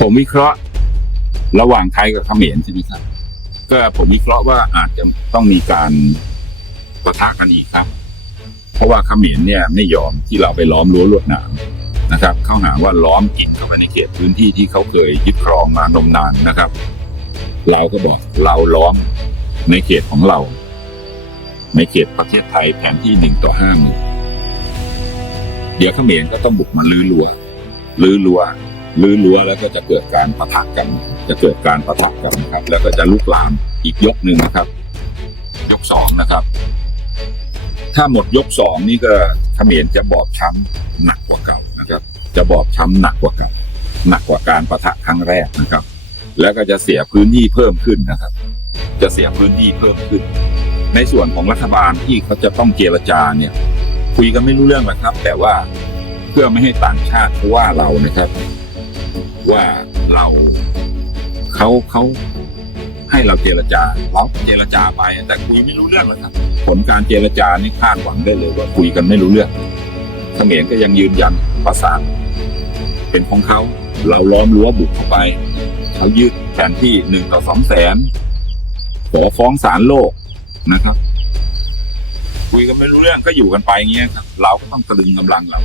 ผมวิเคราะห์ ระหว่างไทยกับเขมรใช่ไหมครับ ก็ผมวิเคราะห์ว่าอาจจะต้องมีการปะทะกันอีกครับ เพราะว่าเขมรเนี่ยไม่ยอมที่เราไปล้อมรั้วลวดหนามนะครับ เข้าหาว่าล้อมกิดเข้าไปในเขตพื้นที่ที่เขาเคยยึดครองมานมนานนะครับ เราก็บอกเราล้อมในเขตของเรา ในเขตประเทศไทยแผนที่หนึ่งต่อห้าเดี๋ยวเขมรก็ต้องบุกมาลื้อรั้วลื้อรั้ว ลื้อรั้วแล้วก็จะเกิดการประทะกัน จะเกิดการประทะกันนะครับ แล้วก็จะลุกลามอีกยกหนึ่งนะครับ ยกสองนะครับ ถ้าหมดยกสองนี่ก็เขมรจะบอบช้ำหนักกว่าเก่านะครับ จะบอบช้ำหนักกว่าเก่าหนักกว่าการประทะครั้งแรกนะครับ แล้วก็จะเสียพื้นที่เพิ่มขึ้นนะครับ จะเสียพื้นที่เพิ่มขึ้น ในส่วนของรัฐบาลที่เขาจะต้องเจรจาเนี่ย คุยกันไม่รู้เรื่องหรอกครับ แต่ว่าเพื่อไม่ให้ต่างชาติว่าเรานะครับ ว่าเราเขาเขาให้เราเจรจาเราเจรจาไปแต่คุยไม่รู้เรื่องหรอกครับ ผลการเจรจานี่คาดหวังได้เลยว่าคุยกันไม่รู้เรื่องเขมรก็ยังยืนยันประสานเป็นของเขาเราล้อมรั้วบุกเข้าไปเขายึดแผนที่หนึ่งต่อสองแสนขอฟ้องศาลโลกนะครับ คุยกันไม่รู้เรื่องก็อยู่กันไปอย่างเงี้ยครับ เราก็ต้องตรึงกำลังเรา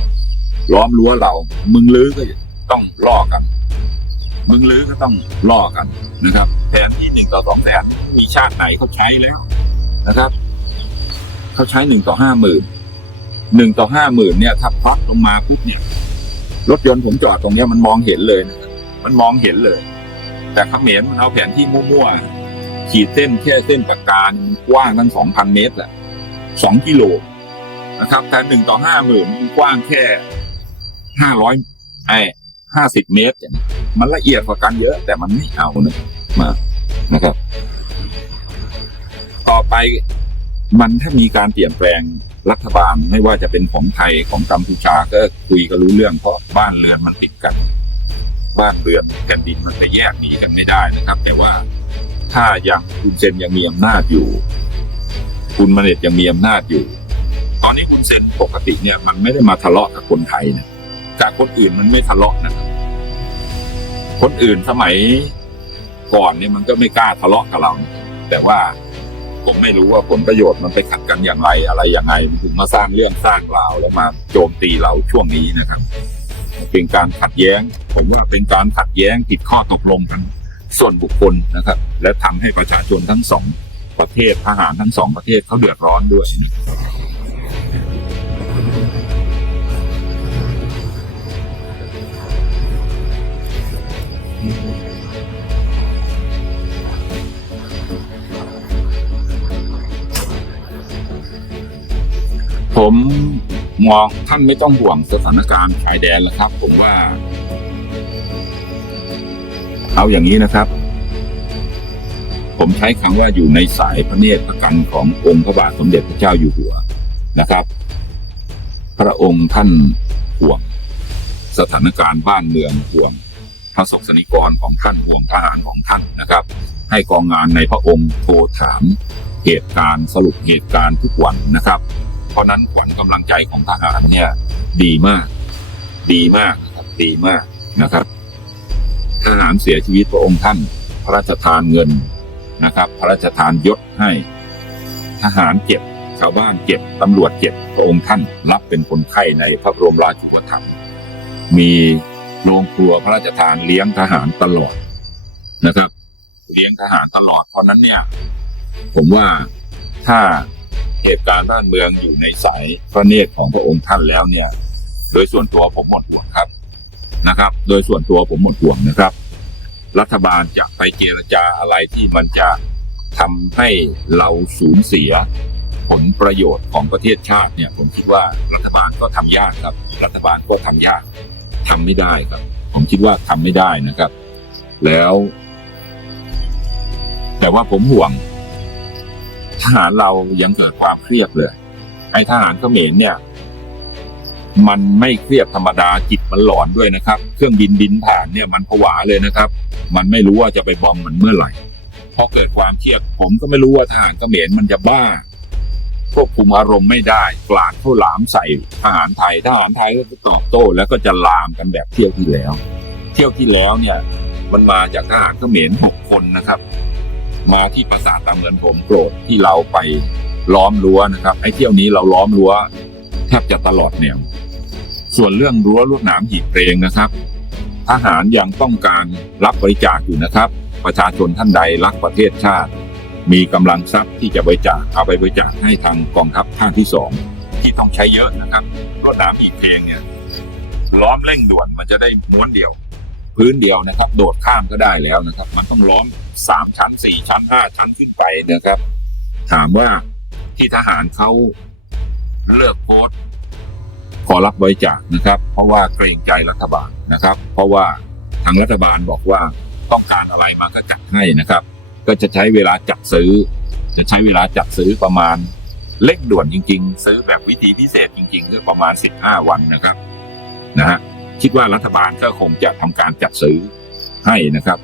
ล้อมรั้วเรา มึงลื้อก็ต้องล่อกัน มึงลื้อก็ต้องล่อกันนะครับแทนที่หนึ่งต่อสองแสนมีชาติไหนเขาใช้แล้วนะครับเขาใช้หนึ่งต่อห้าหมื่นหนึ่งต่อห้าหมื่นเนี่ยถ้าพับลงมาปุ๊บเนี่ยรถยนต์ผมจอดตรงเนี้ยมันมองเห็นเลยนะครับมันมองเห็นเลย แต่ขเขมรมันเอาแผนที่มั่วๆขีดเส้นแค่เส้นปากการกว้างตั้งสองพันเมตรแหละสองกิโลนะครับแต่หนึ่งต่อห้าหมื่นมันกว้างแค่ห้าร้อยไอ้ห้าสิบเมตรอย่างนี้ มันละเอียดกว่ากันเยอะ แต่มันไม่เอานะมานะครับ ต่อไปมันถ้ามีการเปลี่ยนแปลงรัฐบาลไม่ว่าจะเป็นของไทยของกัมพูชาก็คุยกันรู้เรื่อง เพราะบ้านเรือนมันติดกัน บ้านเรือนแผ่นดินมันไปแยกหนีกันไม่ได้นะครับ แต่ว่าถ้ายังคุณเซนยังมีอำนาจอยู่ คุณมเนตยังมีอำนาจอยู่ ตอนนี้คุณเซนปกติเนี่ยมันไม่ได้มาทะเลาะกับคนไทยนะกับคนอื่นมันไม่ทะเลาะนะครับ คนอื่นสมัยก่อนเนี่ยมันก็ไม่กล้าทะเลาะกับเรา แต่ว่าผมไม่รู้ว่าผลประโยชน์มันไปขัดกันอย่างไรอะไรอยังไงมันถึงมาสร้างเรื่องสร้างราวแล้วมาโจมตีเราช่วงนี้นะครับ เป็นการขัดแย้ง ผมว่าเป็นการขัดแย้งผิดข้อตกลงกันส่วนบุคคลนะครับ และทำให้ประชาชนทั้งสองประเทศทหารทั้งสองประเทศเขาเดือดร้อนด้วย ผมมองท่านไม่ต้องห่วงสถานการณ์ชายแดนแล้วครับ ผมว่า เอาอย่างนี้นะครับ ผมใช้คำว่าอยู่ในสายพระเนตรพระกันขององค์พระบาทสมเด็จพระเจ้าอยู่หัวนะครับ พระองค์ท่านห่วง สถานการณ์บ้านเมืองห่วงพระศกสนิกรของท่านห่วงทหารของท่านนะครับ ให้กองงานในพระองค์โทรถามเหตุการณ์สรุปเหตุการณ์ทุกวันนะครับ ราะนั้นขวัญกำลังใจของทหารเนี่ย ดีมาก ดีมากนะครับดีมากนะครับทหารเสียชีวิตพระองค์ท่าน พระราชทานเงินนะครับ พระราชทานยศให้ ทหารเก็บชาวบ้านเก็บตำรวจเก็บพระองค์ท่านรับเป็นคนไข้ในพระบรมราชูปถัมภ์มีโรงครัวพระราชทานเลี้ยงทหารตลอดนะครับ เลี้ยงทหารตลอดเพราะนั้นเนี่ย ผมว่าถ้า เหตุการณ์บ้านเมืองอยู่ในสายพระเนตรของพระองค์ท่านแล้วเนี่ย โดยส่วนตัวผมหมดห่วงครับนะครับ โดยส่วนตัวผมหมดห่วงนะครับ รัฐบาลจะไปเจรจาอะไรที่มันจะทำให้เราสูญเสียผลประโยชน์ของประเทศชาติเนี่ย ผมคิดว่ารัฐบาลก็ทำยากครับ รัฐบาลก็ทำยากทำไม่ได้ครับ ผมคิดว่าทำไม่ได้นะครับ แล้ว แต่ว่าผมห่วง ทหารเรายังเกิดความเครียดเลยไอ้ทหารเขมรเนี่ย มันไม่เครียดธรรมดาจิตมันหลอนด้วยนะครับ เครื่องบินบินผ่านเนี่ยมันผวาเลยนะครับ มันไม่รู้ว่าจะไปบอมมันเมื่อไหร่พอเกิดความเครียดผมก็ไม่รู้ว่าทหารเขมรมันจะบ้าควบคุมอารมณ์ไม่ได้กลาดเข้าหลามใส่ทหารไทยทหารไทยก็จะตอบโต้แล้วก็จะลามกันแบบเที่ยวที่แล้ว เที่ยวที่แล้วเนี่ย มันมาจากทหารเขมรหกคนนะครับ มาที่ปราสาทตามเงินผมโกรธที่เราไปล้อมรั้วนะครับไอ้เที่ยวนี้เราล้อมรั้วแทบจะตลอดแนวส่วนเรื่องรั้วลวดหนามหีบเพลงนะครับทหารยังต้องการรับบริจาคอยู่นะครับ ประชาชนท่านใดรักประเทศชาติ มีกำลังทรัพย์ที่จะบริจาคเอาไปบริจาคให้ทางกองทัพภาคที่สองที่ต้องใช้เยอะนะครับลวดหนามหีบเพลงเนี่ยล้อมเร่งด่วนมันจะได้ม้วนเดียว พื้นเดียวนะครับ โดดข้ามก็ได้แล้วนะครับ มันต้องล้อมสามชั้นสี่ชั้นห้าชั้นขึ้นไปนะครับ ถามว่าที่ทหารเขาเลิกโพสขอรับบริจาคนะครับ เพราะว่าเกรงใจรัฐบาลนะครับ เพราะว่าทางรัฐบาลบอกว่าต้องการอะไรมาก็จัดให้นะครับ ก็จะใช้เวลาจัดซื้อ จะใช้เวลาจัดซื้อประมาณเร่งด่วนจริง ๆ ซื้อแบบวิธีพิเศษจริงๆก็ประมาณสิบห้าวันนะครับนะฮะ คิดว่ารัฐบาลก็คงจะทำการจัดซื้อให้นะครับ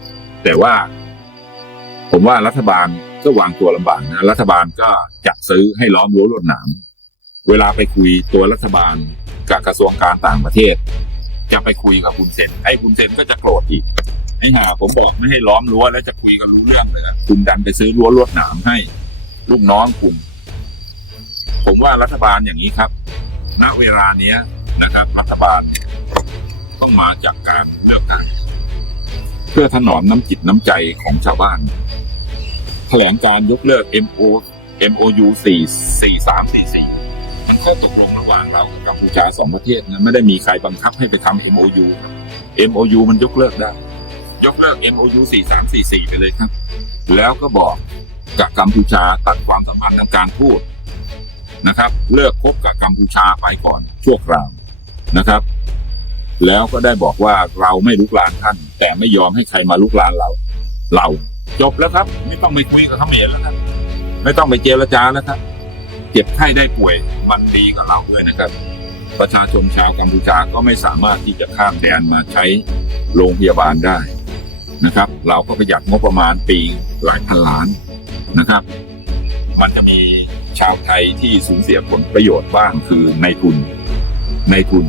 แต่ว่า ผมว่ารัฐบาลก็วางตัวลำบากนะรัฐบาลก็จัดซื้อให้ล้อมรั้วลวดหนามเวลาไปคุยตัวรัฐบาลกับกระทรวงการต่างประเทศ จะไปคุยกับคุณเซนไอ้คุณเซนก็จะโกรธอีกไอ้ห่าผมบอกไม่ให้ล้อมรั้วแล้วจะคุยกันรู้เรื่องเลยคุณดันไปซื้อรั้วลวดหนามให้ ลูกน้องคุณ ผมว่ารัฐบาลอย่างนี้ครับ ณเวลาเนี้ยนะครับรัฐบาล ต้องมาจากการเลือกตั้งเพื่อถนอมน้ำจิตน้ำใจของชาวบ้าน แถลงการยกเลิก MO MOU 4 4 3 4 4 มันข้อตกลงระหว่างเรากับกัมพูชาสองประเทศนะไม่ได้มีใครบังคับให้ไปทำ MOU MOU มันยกเลิกได้ ยกเลิก MOU 4 3 4 4 ไปเลยครับ แล้วก็บอกกับกัมพูชาตัดความสัมพันธ์ทางการพูดนะครับ เลิกคบกับกัมพูชาไปก่อนชั่วคราวนะครับ แล้วก็ได้บอกว่าเราไม่ลุกลานท่าน แต่ไม่ยอมให้ใครมาลุกลานเรา เราจบแล้วครับ ไม่ต้องไปคุยกับเขมรแล้วครับไม่ต้องไปเจรจาแล้วครับเจ็บไข้ได้ป่วยมันดีกับเราด้วยนะครับ ประชาชนชาวกัมพูชาก็ไม่สามารถที่จะข้ามแดนมาใช้โรงพยาบาลได้นะครับ เราก็ประหยัดงบประมาณปีหลายพันล้านนะครับ มันจะมีชาวไทยที่สูญเสียผลประโยชน์บ้างคือในทุนในทุน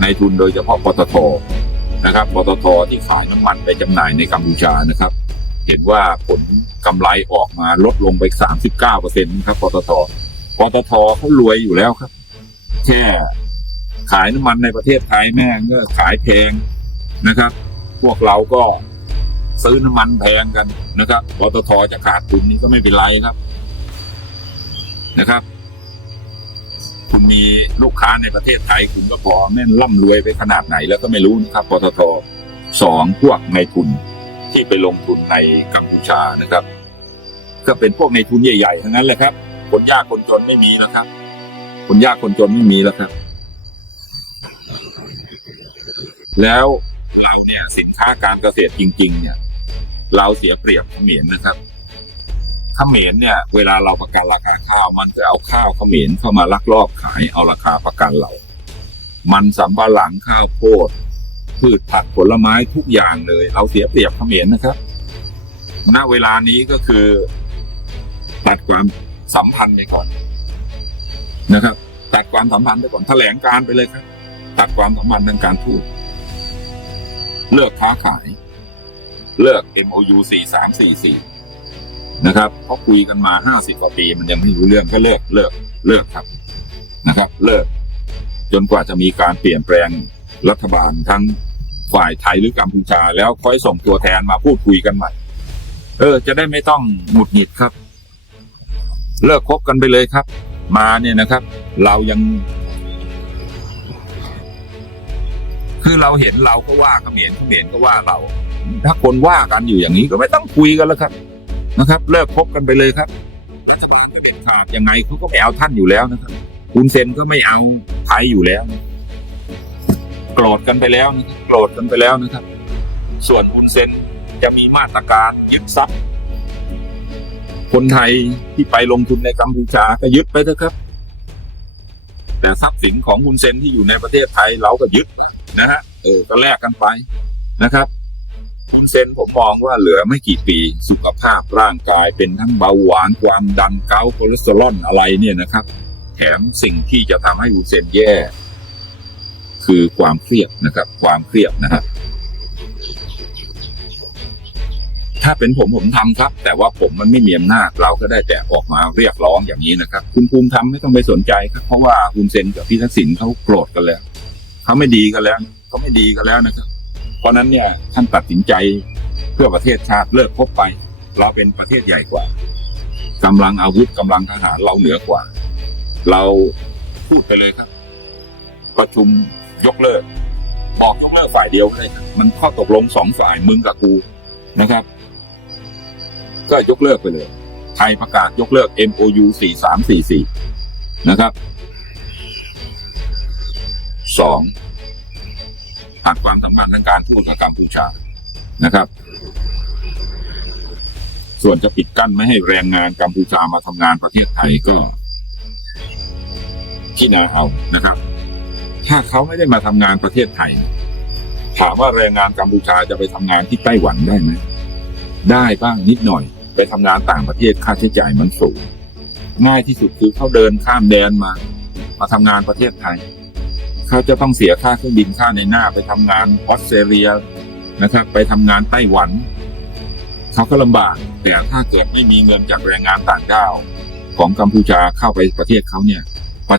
ในทุนโดยเฉพาะปตทนะครับปตทที่ขายน้ำมันไปจำหน่ายในกัมพูชานะครับ เห็นว่าผลกำไรออกมาลดลงไป 39เปอร์เซ็นต์ครับปตทปตทเขารวยอยู่แล้วครับ แค่ขายน้ำมันในประเทศไทยแม่งก็ขายแพงนะครับ พวกเราก็ซื้อน้ำมันแพงกันนะครับปตทจะขาดทุนนี้ก็ไม่เป็นไรครับนะครับ คุณมีลูกค้าในประเทศไทย คุณก็พอแม่นร่ำรวยไปขนาดไหนแล้วก็ไม่รู้นะครับปตทสองพวกในทุนที่ไปลงทุนในกัมพูชานะครับ ก็เป็นพวกในทุนใหญ่ๆทั้งนั้นแหละครับ คนยากคนจนไม่มีแล้วครับ คนยากคนจนไม่มีแล้วครับ แล้วเราเนี่ยสินค้าการเกษตรจริง ๆ เนี่ย เราเสียเปรียบเขมรนะครับ เขมรเนี่ยเวลาเราประกันราคาข้าวมันจะเอาข้าวเขมรเข้ามาลักลอบขายเอาราคาประกันเรา มันสำปะหลังข้าวโพดพืชผักผลไม้ทุกอย่างเลย เราเสียเปรียบเขมรนะครับ ณเวลานี้ก็คือตัดความสัมพันธ์ไปก่อนนะครับ ตัดความสัมพันธ์ไปก่อนแถลงการไปเลยครับ ตัดความสัมพันธ์ทางการทูตเลิกค้าขาย เลิก MOU 4344 นะครับเพราะคุยกันมา50กว่าปีมันยังไม่รู้เรื่องก็เลิกเลิกเลิกครับนะครับ เลิก จนกว่าจะมีการเปลี่ยนแปลงรัฐบาลทั้งฝ่ายไทยหรือกัมพูชา แล้วค่อยส่งตัวแทนมาพูดคุยกันใหม่ เออ จะได้ไม่ต้องหงุดหงิดครับ เลิกคบกันไปเลยครับ มาเนี่ยนะครับ เรายัง คือเราเห็นเราก็ว่าเขมรเขมรก็ว่าเรา ถ้าคนว่ากันอยู่อย่างนี้ก็ไม่ต้องคุยกันแล้วครับ นะครับ เลิกคบกันไปเลยครับรัฐบาลจะเป็นขาดยังไงเขาก็ไม่เอาท่านอยู่แล้วนะครับ คุณเซนก็ไม่เอาไทยอยู่แล้ว โกรธกันไปแล้วนะครับโกรธกันไปแล้วนะครับ ส่วนคุณเซนจะมีมาตรการยึดทรัพย์ คนไทยที่ไปลงทุนในกัมพูชาก็ยึดไปเถอะครับ แต่ทรัพย์สินของคุณเซนที่อยู่ในประเทศไทยเราก็ยึดนะฮะเออก็แลกกันไปนะครับ คุณเซนผมมองว่าเหลือไม่กี่ปีสุขภาพร่างกายเป็นทั้งเบาหวานความดันเกาคอเลสเตอรอลอะไรเนี่ยนะครับ แถมสิ่งที่จะทำให้คุณเซนแย่ คือความเครียดนะครับ ความเครียดนะฮะถ้าเป็นผมผมทำครับ แต่ว่าผมมันไม่มีอำนาจเราก็ได้แต่ออกมาเรียกร้องอย่างนี้นะครับ คุณภูมิธรรมไม่ต้องไปสนใจครับ เพราะว่าคุณเซนกับพี่ทักษิณเขาโกรธกันแล้วเขาไม่ดีกันแล้วเขาไม่ดีกันแล้วนะครับ เพราะนั้นเนี่ยท่านตัดสินใจเพื่อประเทศชาติเลิกพบไป เราเป็นประเทศใหญ่กว่า กำลังอาวุธกำลังทหารเราเหนือกว่า เราพูดไปเลยครับ ประชุมยกเลิก ออกยกเลิกฝ่ายเดียวก็ได้มันข้อตกลงสองฝ่ายมึงกับกูนะครับ ก็ยกเลิกไปเลยไทยประกาศยกเลิก MOU 4344 นะครับสอง ผ่านความสัมพันธ์ทางการทูตกับกัมพูชานะครับ ส่วนจะปิดกั้นไม่ให้แรงงานกัมพูชามาทำงานประเทศไทยก็ที่นาเอานะครับ ถ้าเขาไม่ได้มาทำงานประเทศไทย ถามว่าแรงงานกัมพูชาจะไปทำงานที่ไต้หวันได้ไหมได้บ้างนิดหน่อย ไปทำงานต่างประเทศค่าใช้จ่ายมันสูงง่ายที่สุดคือเขาเดินข้ามแดนมา มาทำงานประเทศไทย เขาจะต้องเสียค่าเครื่องบินค่าในหน้าไปทำงานออสเตรเลียนะครับ ไปทำงานไต้หวัน เขาก็ลำบากแต่ถ้าเกิดไม่มีเงินจากแรงงานต่างด้าวของกัมพูชาเข้าไปประเทศเขาเนี่ย